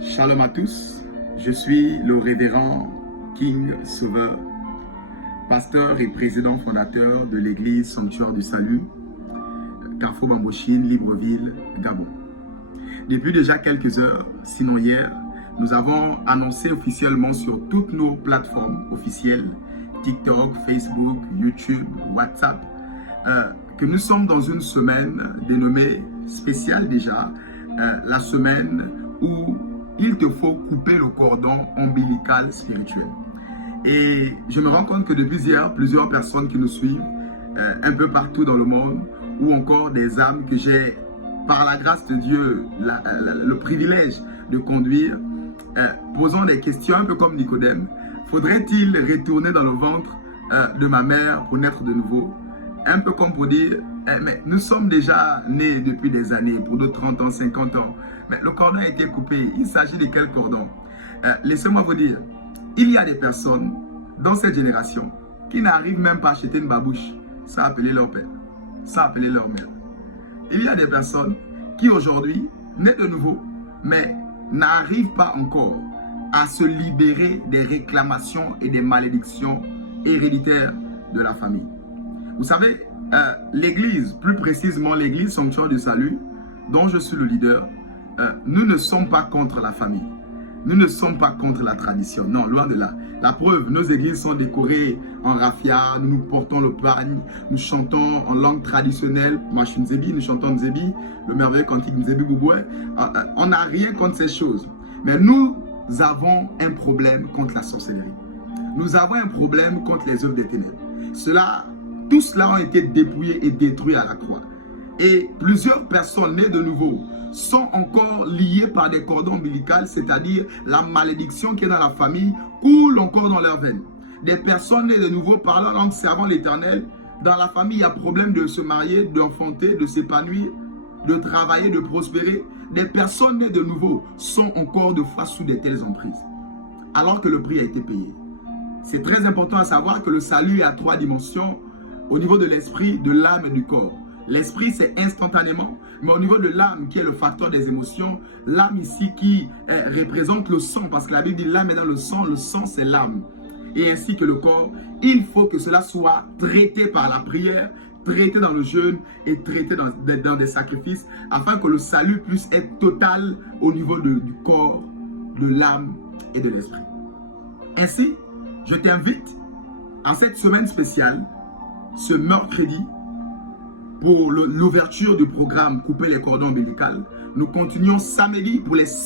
Shalom à tous, je suis le révérend King Sauveur, pasteur et président fondateur de l'église Sanctuaire du Salut, Carrefour Bambochine, Libreville, Gabon. Depuis déjà quelques heures, sinon hier, nous avons annoncé officiellement sur toutes nos plateformes officielles, TikTok, Facebook, YouTube, WhatsApp, que nous sommes dans une semaine dénommée spéciale déjà, la semaine où il te faut couper le cordon ombilical spirituel. Et je me rends compte que depuis hier, plusieurs personnes qui nous suivent un peu partout dans le monde, ou encore des âmes que j'ai, par la grâce de Dieu, le privilège de conduire, posant des questions un peu comme Nicodème. Faudrait-il retourner dans le ventre de ma mère pour naître de nouveau? Un peu comme pour dire, mais nous sommes déjà nés depuis des années, pour d'autres 30 ans, 50 ans. Mais le cordon a été coupé. Il s'agit de quel cordon? Laissez-moi vous dire, il y a des personnes dans cette génération qui n'arrivent même pas à acheter une babouche. Ça a appelé leur père. Ça a appelé leur mère. Il y a des personnes qui aujourd'hui, nées de nouveau, mais n'arrivent pas encore à se libérer des réclamations et des malédictions héréditaires de la famille. Vous savez, l'église, plus précisément l'église Sanctuaire du Salut, dont je suis le leader, nous ne sommes pas contre la famille. Nous ne sommes pas contre la tradition. Non, loin de là. La preuve, nos églises sont décorées en raffia, nous portons le pagne, nous chantons en langue traditionnelle. Moi, je suis Nzebi, nous chantons Nzebi, le merveilleux cantique Nzebi Bouboué. On n'a rien contre ces choses. Mais nous avons un problème contre la sorcellerie. Nous avons un problème contre les œuvres des ténèbres. Tout cela a été dépouillé et détruit à la croix. Et plusieurs personnes nées de nouveau sont encore liées par des cordons ombilicaux, c'est-à-dire la malédiction qui est dans la famille coule encore dans leurs veines. Des personnes nées de nouveau parlant en servant l'Éternel, dans la famille il y a problème de se marier, d'enfanter, de s'épanouir, de travailler, de prospérer. Des personnes nées de nouveau sont encore de fois sous de telles emprises, alors que le prix a été payé. C'est très important à savoir que le salut est à 3 dimensions, au niveau de l'esprit, de l'âme et du corps. L'esprit, c'est instantanément, mais au niveau de l'âme, qui est le facteur des émotions, l'âme ici qui représente le sang, parce que la Bible dit l'âme est dans le sang c'est l'âme. Et ainsi que le corps, il faut que cela soit traité par la prière, traité dans le jeûne et traité dans des sacrifices, afin que le salut puisse être total au niveau du corps, de l'âme et de l'esprit. Ainsi, je t'invite en cette semaine spéciale, ce mercredi, pour l'ouverture du programme Couper les cordons ombilicaux. Nous continuons samedi pour les 5